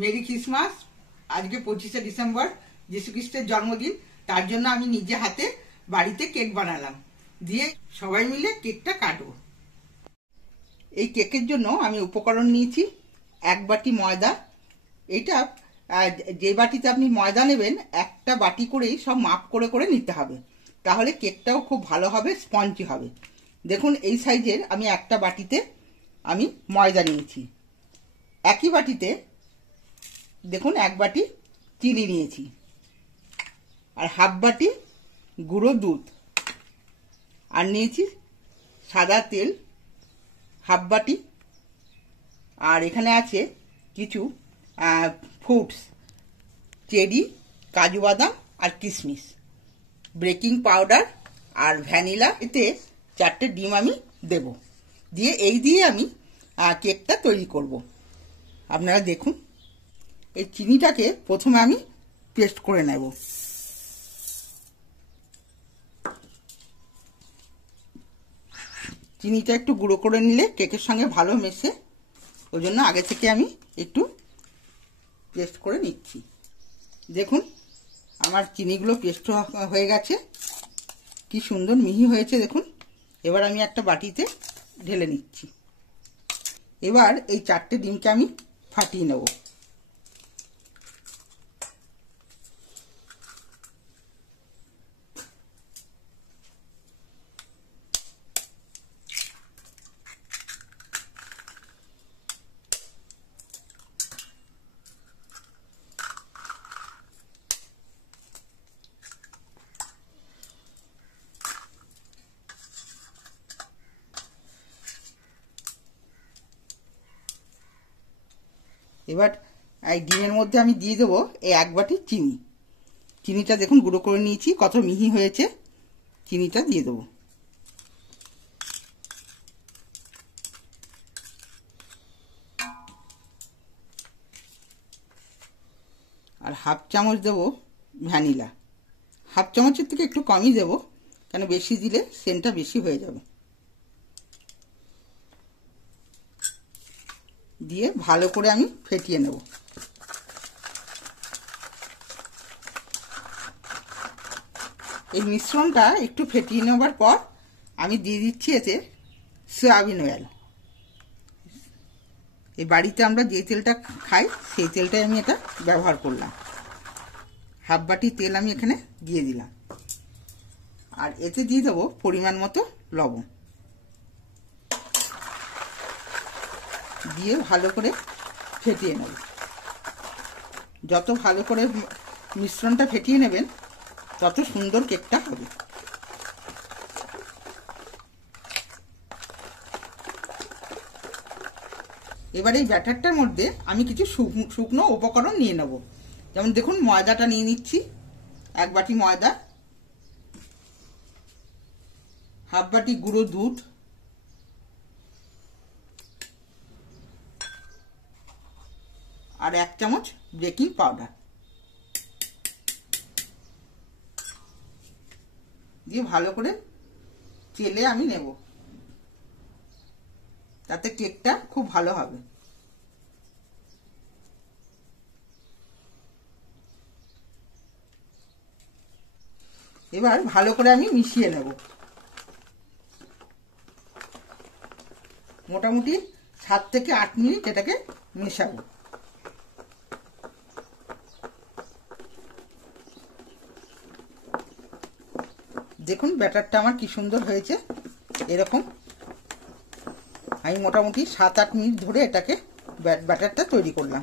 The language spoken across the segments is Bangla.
Merry Christmas. আজকে 25শে ডিসেম্বর, যিশু খ্রিস্টের জন্মদিন। তার জন্য আমি নিজে হাতে বাড়িতে কেক বানালাম, দিয়ে সবাই মিলে কেকটা কাটবো। এই কেকের জন্য আমি উপকরণ নিয়েছি 1 বাটি ময়দা। এটা যে বাটিতে আপনি ময়দা নেবেন, একটা বাটি করেই সব মাপ করে করে নিতে হবে, তাহলে কেকটাও খুব ভালো হবে, স্পঞ্জি হবে। দেখুন এই সাইজের আমি একটা বাটিতে আমি ময়দা নিয়েছি। একই বাটিতে দেখুন 1 বাটি চিনি নিয়েছি, আর হাফ বাটি গুঁড়ো দুধ, আর নিয়েছি সাদা তেল হাফ বাটি, আর এখানে আছে কিছু ফ্রুটস, চেরি, কাজু বাদাম আর কিশমিশ, বেকিং পাউডার আর ভ্যানিলা। এতে 4টে ডিম আমি দেব, দিয়ে এই দিয়ে আমি কেকটা তৈরি করব। আপনারা দেখুন, এই চিনিটাকে প্রথমে আমি পেস্ট করে নেব। চিনিটা একটু গুঁড়ো করে নিলে কেকের সঙ্গে ভালো মেশে, ওই জন্য আগে থেকে আমি একটু পেস্ট করে নিচ্ছি। দেখুন আমার চিনিগুলো পেস্ট হয়ে গেছে, কি সুন্দর মিহি হয়েছে দেখুন। এবার আমি একটা বাটিতে ঢেলে নিচ্ছি। এবার এই 4টে ডিমকে আমি ফাটিয়ে নেব। এবার এই ডিমের মধ্যে আমি দিয়ে দেবো এই 1 বাটি চিনি। চিনিটা দেখুন গুঁড়ো করে নিয়েছি, কত মিহি হয়েছে। চিনিটা দিয়ে দেবো, আর হাফ চামচ দেবো ভ্যানিলা। হাফ চামচের থেকে একটু কমই দেবো, কেন বেশি দিলে সেন্টটা বেশি হয়ে যাবে। দিয়ে ভালো করে আমি ফেটিয়ে নেব। এই মিশ্রণটা একটু ফেটিয়ে নেবার পর আমি দিয়ে দিচ্ছি এতে সয়াবিন অয়েল। এই বাড়িতে আমরা যে তেলটা খাই সেই তেলটাই আমি এটা ব্যবহার করলাম। হাফ বাটি তেল আমি এখানে দিয়ে দিলাম, আর এতে দিয়ে দেবো পরিমাণ মতো লবণ। দিয়ে ভালো করে ফেটিয়ে নেব। যত ভালো করে মিশ্রণটা ফেটিয়ে নেবেন তত সুন্দর কেকটা হবে। এবার এই ব্যাটারটার মধ্যে আমি কিছু শুকনো উপকরণ নিয়ে নেব। যেমন দেখুন ময়দাটা নিয়ে নিচ্ছি, 1 বাটি ময়দা, হাফ বাটি গুঁড়ো দুধ, আর 1 চামচ বেকিং পাউডার দিয়ে ভালো করে চেলে আমি নেব, তাতে কেকটা খুব ভালো হবে। এবার ভালো করে আমি মিশিয়ে নেব। মোটামুটি 7 থেকে 8 মিনিট এটাকে মেশাবো। দেখুন ব্যাটারটা আমার কি সুন্দর হয়েছে। এরকম আমি মোটামুটি 7-8 মিনিট ধরে এটাকে ব্যাটারটা তৈরি করলাম।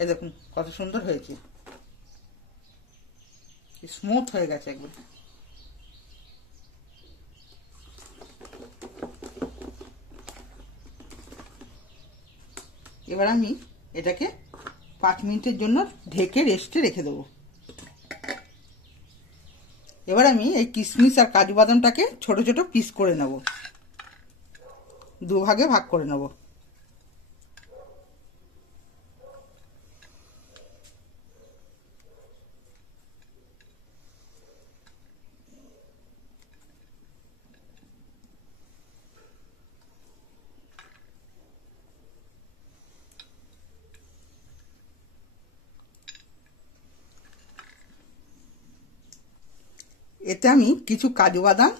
এই দেখুন কত সুন্দর হয়েছে, স্মুথ হয়ে গেছে একদম। এবার আমি এটাকে 5 মিনিটের জন্য ঢেকে রেস্টে রেখে দেবো। এবার আমি এই কিশমিশ আর কাজু বাদামটাকে ছোট ছোট পিস করে নেব, 2 ভাগে ভাগ করে নেব। এতে আমি কিছু কাজু বাদাম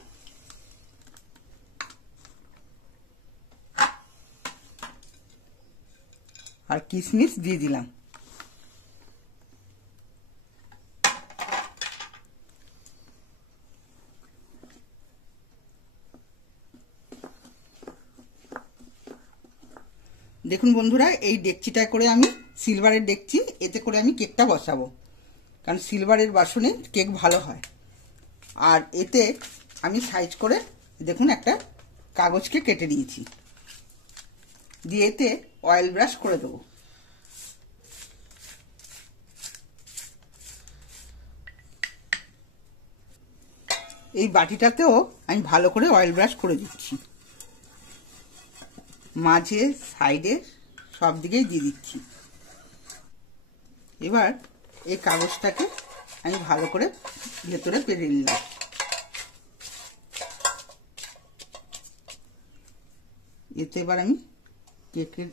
আর কিশমিশ দিয়ে দিলাম। দেখুন বন্ধুরা, এই ডেকচিটা করে আমি সিলভারের ডেকচি, এতে করে আমি কেকটা বসাবো, কারণ সিলভারের বাসনে কেক ভালো হয়। আর এতে আমি সাইজ করে দেখুন একটা কাগজকে কেটে দিয়েছি, দিয়ে এতে অয়েল ব্রাশ করে দেবো। এই বাটিটাতেও আমি ভালো করে অয়েল ব্রাশ করে দিচ্ছি, মাঝে সাইডে সব দিকেই দিয়ে দিচ্ছি। এবার এই কাগজটাকে আমি ভালো করে ভেতরে পেরে নিলাম। এতে এবার আমি কেকের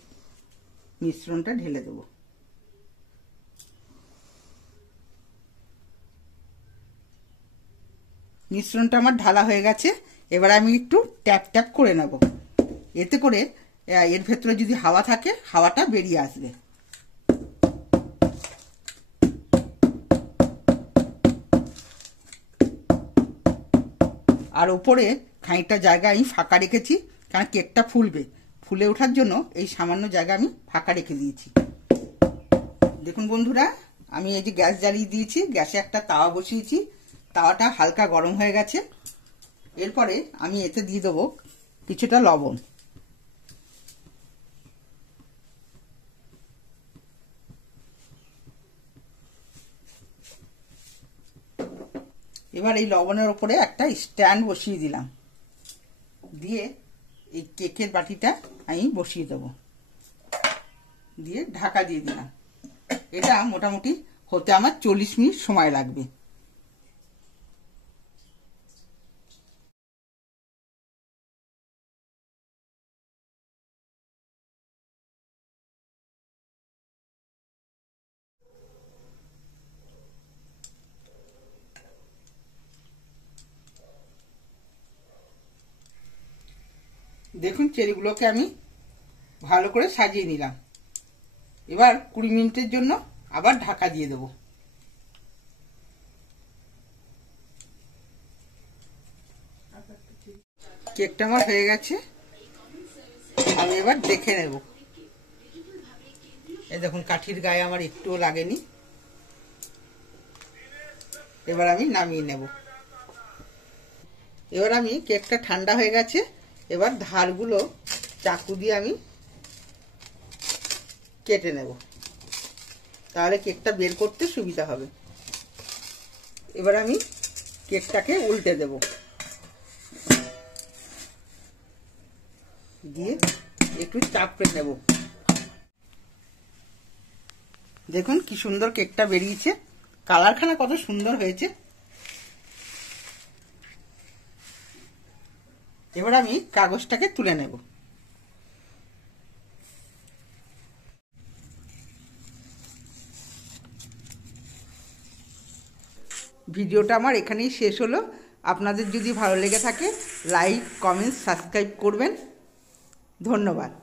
মিশ্রণটা ঢেলে দেব। মিশ্রণটা আমার ঢালা হয়ে গেছে। এবার আমি একটু ট্যাপ ট্যাপ করে নেব, এতে করে এর ভেতরে যদি হাওয়া থাকে হাওয়াটা বেরিয়ে আসবে। আর উপরে খানিকটা জায়গা আমি ফাঁকা রেখেছি, কারণ কেকটা ফুলবে, ফুলে ওঠার জন্য এই সামান্য জায়গা আমি ফাঁকা রেখে দিয়েছি। দেখুন বন্ধুরা, আমি এই যে গ্যাস জ্বালিয়ে দিয়েছি, গ্যাসে একটা তাওয়া বসিয়েছি, তাওয়াটা হালকা গরম হয়ে গেছে। এরপরে আমি এতে দিয়ে দেবো কিছুটা লবণ। এবার এই লবণের উপরে একটা স্ট্যান্ড বসিয়ে দিলাম, দিয়ে এই কেকের বাটিটা আমি বসিয়ে দেব, দিয়ে ঢাকা দিয়ে দিলাম। এটা মোটামুটি হতে আমার 40 মিনিট সময় লাগবে। দেখুন চেরিগুলোকে আমি ভালো করে সাজিয়ে নিলাম। এবার 20 মিনিটের জন্য আবার ঢাকা দিয়ে দেব। কেকটা আমার হয়ে গেছে, আমি এবার দেখে নেব। এই দেখুন কাঠির গায়ে আমার একটুও লাগেনি। এবার আমি নামিয়ে নেব। এবার আমি কেকটা ঠান্ডা হয়ে গেছে, এবার ধারগুলো চাকু দিয়ে আমি কেটে নেব, তাহলে কেকটা বের করতে সুবিধা হবে। এবার আমি কেকটাকে উল্টে দেব, দিয়ে একটু চাপড়ে নেব। দেখুন কি সুন্দর কেকটা বেরিয়েছে, কালারখানা কত সুন্দর হয়েছে। এবার আমি কাগজটাকে তুলে নেব। ভিডিওটা আমার এখানেই শেষ হলো। আপনাদের যদি ভালো লেগে থাকে লাইক, কমেন্ট, সাবস্ক্রাইব করবেন। ধন্যবাদ।